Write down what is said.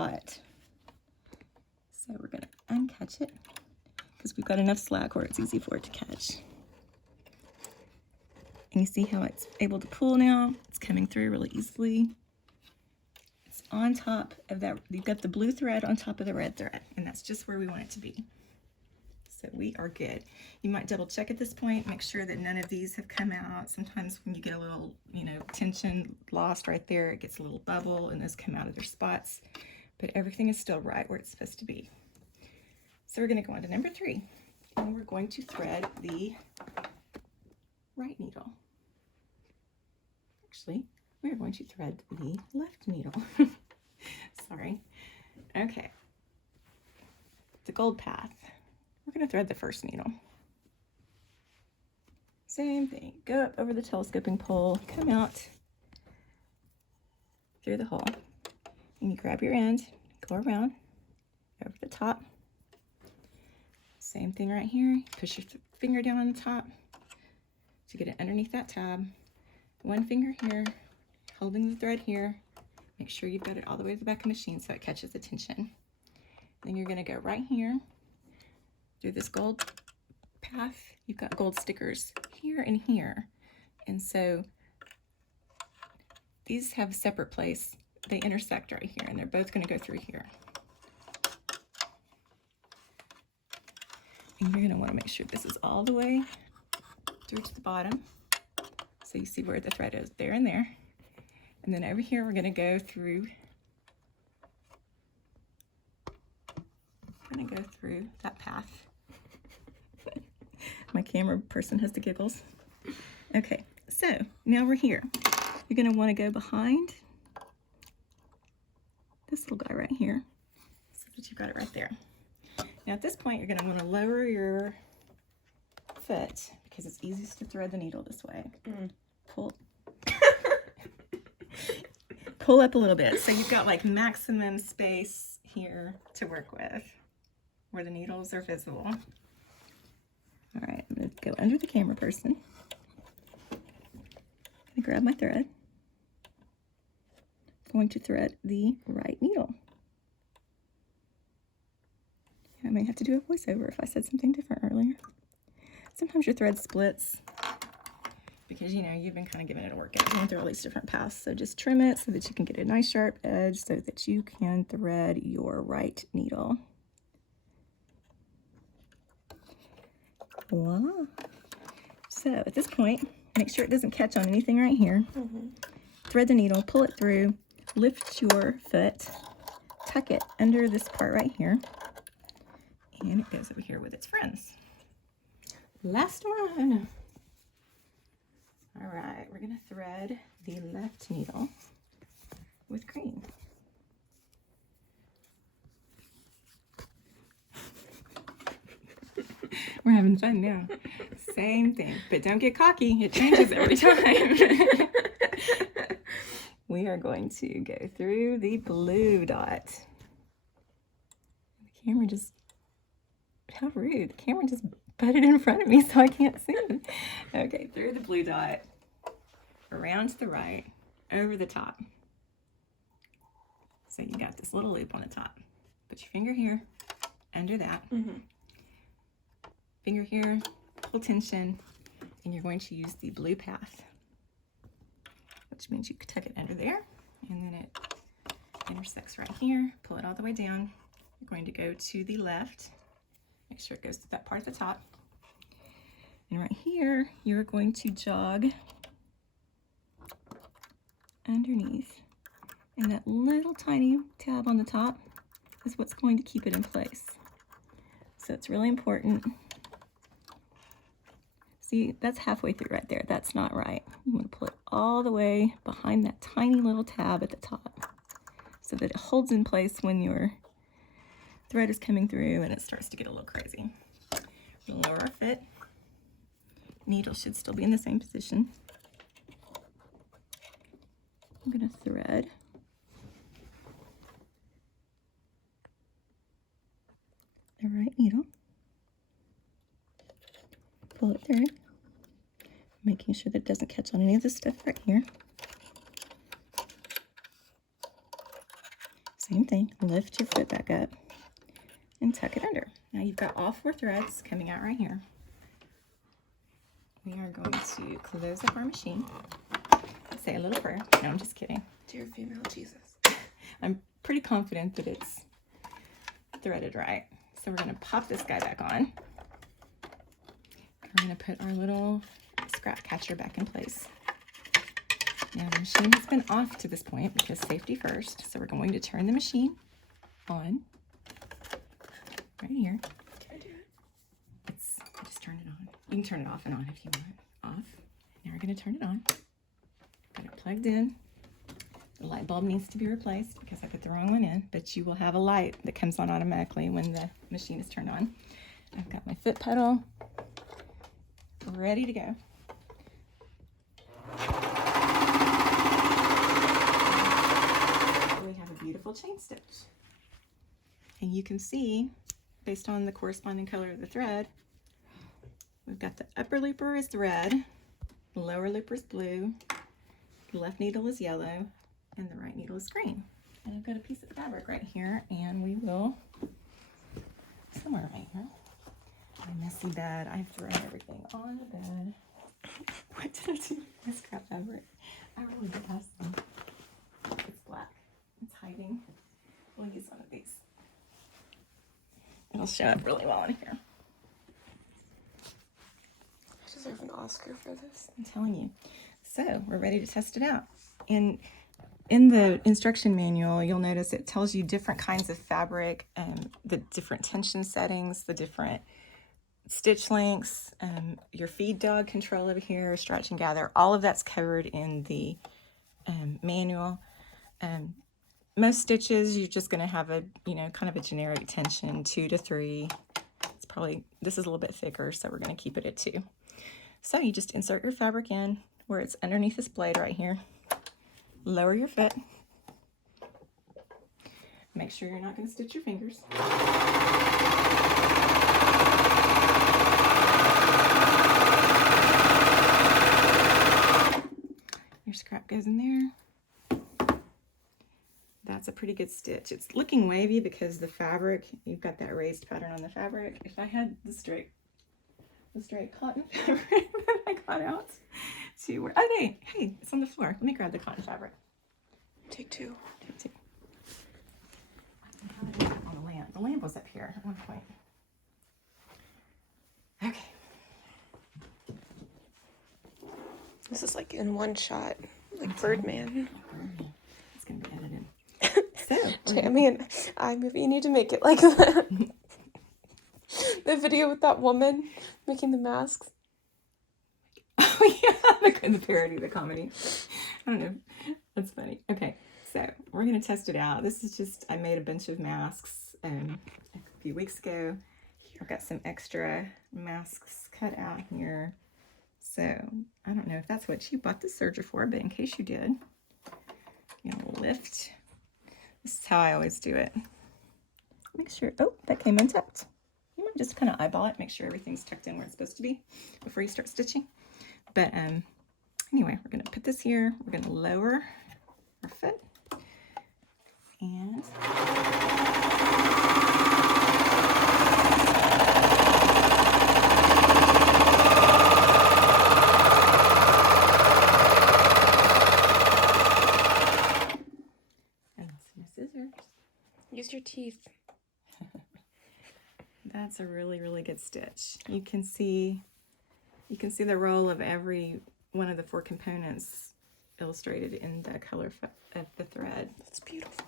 taut. So we're going to uncatch it because we've got enough slack where it's easy for it to catch. And you see how it's able to pull now? It's coming through really easily. It's on top of that. You've got the blue thread on top of the red thread, and that's just where we want it to be. So we are good. You might double check at this point, make sure that none of these have come out. Sometimes when you get a little, tension lost right there, it gets a little bubble and those come out of their spots. But everything is still right where it's supposed to be. So we're going to go on to number 3, and we're going to thread the right needle. Actually, we are going to thread the left needle. Sorry. Okay. The gold path. We're going to thread the first needle. Same thing. Go up over the telescoping pole, come out through the hole, and you grab your end, go around, over the top. Same thing right here. Push your finger down on the top to get it underneath that tab. One finger here, holding the thread here. Make sure you've got it all the way to the back of the machine so it catches the tension. Then you're going to go right here through this gold path. You've got gold stickers here and here. And so these have a separate place. They intersect right here, and they're both going to go through here. And you're going to want to make sure this is all the way through to the bottom. So you see where the thread is, there and there. And then over here, we're going to go through. We're going to go through that path. My camera person has the giggles. Okay, so now we're here. You're going to want to go behind this little guy right here so that you've got it right there. Now at this point, you're going to want to lower your foot because it's easiest to thread the needle this way. Pull. Pull up a little bit so you've got like maximum space here to work with where the needles are visible. All right, I'm going to go under the camera person. I'm going to grab my thread. I'm going to thread the right needle. I may have to do a voiceover if I said something different earlier. Sometimes your thread splits because, you've been kind of giving it a workout, going through all these different paths. So just trim it so that you can get a nice sharp edge so that you can thread your right needle. Voila. So at this point, make sure it doesn't catch on anything right here. Thread the needle, pull it through, lift your foot, tuck it under this part right here, and it goes over here with its friends. Last one. All right, we're going to thread the left needle with green. We're having fun now. Same thing, but don't get cocky. It changes every time. We are going to go through the blue dot. The camera just, how rude. The camera just butted in front of me so I can't see. Okay, through the blue dot, around to the right, over the top. So you got this little loop on the top. Put your finger here, under that. Finger here, pull tension, and you're going to use the blue path, which means you could tuck it under there, and then it intersects right here. Pull it all the way down. You're going to go to the left. Make sure it goes to that part at the top. And right here, you're going to jog underneath. And that little tiny tab on the top is what's going to keep it in place. So it's really important. See, that's halfway through right there. That's not right. You want to pull it all the way behind that tiny little tab at the top so that it holds in place when your thread is coming through and it starts to get a little crazy. We'll lower our foot. Needle should still be in the same position. I'm going to thread the right needle. Pull it through, making sure that it doesn't catch on any of this stuff right here. Same thing, lift your foot back up and tuck it under. Now you've got all 4 threads coming out right here. We are going to close up our machine. Say a little prayer. No, I'm just kidding. Dear female Jesus. I'm pretty confident that it's threaded right. So we're going to pop this guy back on. We're going to put our little scrap catcher back in place. Now the machine has been off to this point because safety first. So we're going to turn the machine on right here. Can I do it? Just turn it on. You can turn it off and on if you want. Off. Now we're going to turn it on. Got it plugged in. The light bulb needs to be replaced because I put the wrong one in, but you will have a light that comes on automatically when the machine is turned on. I've got my foot pedal ready to go. We have a beautiful chain stitch. And you can see, based on the corresponding color of the thread, we've got the upper looper is red, the lower looper is blue, the left needle is yellow, and the right needle is green. And I've got a piece of fabric right here, and we will, somewhere right here, my messy bed, I've thrown everything on the bed. What did I do with my scrap fabric? I really did have some. It's black. It's hiding. We'll use one of these. It'll show up really well in here. I deserve an Oscar for this. I'm telling you. So we're ready to test it out. And in the instruction manual, you'll notice it tells you different kinds of fabric and the different tension settings, the different stitch lengths, your feed dog control over here, stretch and gather. All of that's covered in the manual. Most stitches, you're just going to have a, kind of a generic tension, 2 to 3. It's probably, this is a little bit thicker, so we're going to keep it at 2. So you just insert your fabric in where it's underneath this blade right here. Lower your foot. Make sure you're not going to stitch your fingers. Your scrap goes in there. That's a pretty good stitch. It's looking wavy because the fabric, you've got that raised pattern on the fabric. If I had the straight cotton fabric that I got out to where, oh, hey, it's on the floor. Let me grab the cotton fabric. Take 2. Take 2. How did I get on the lamp? The lamp was up here at one point. Okay. This is like in one shot, like Birdman. It's gonna be edited. So, Tammy and iMovie, you need to make it like that. The video with that woman making the masks. Oh yeah, the parody, the comedy. I don't know. That's funny. Okay, so we're gonna test it out. This is just, I made a bunch of masks a few weeks ago. I've got some extra masks cut out here. So I don't know if that's what you bought the serger for, but in case you did, you're gonna lift. This is how I always do it. Make sure, oh, that came untucked. You might just kind of eyeball it, make sure everything's tucked in where it's supposed to be before you start stitching. But anyway, we're gonna put this here. We're gonna lower our foot and scissors. Use your teeth. That's a really, really good stitch. You can see the role of every one of the 4 components illustrated in the color of the thread. That's beautiful.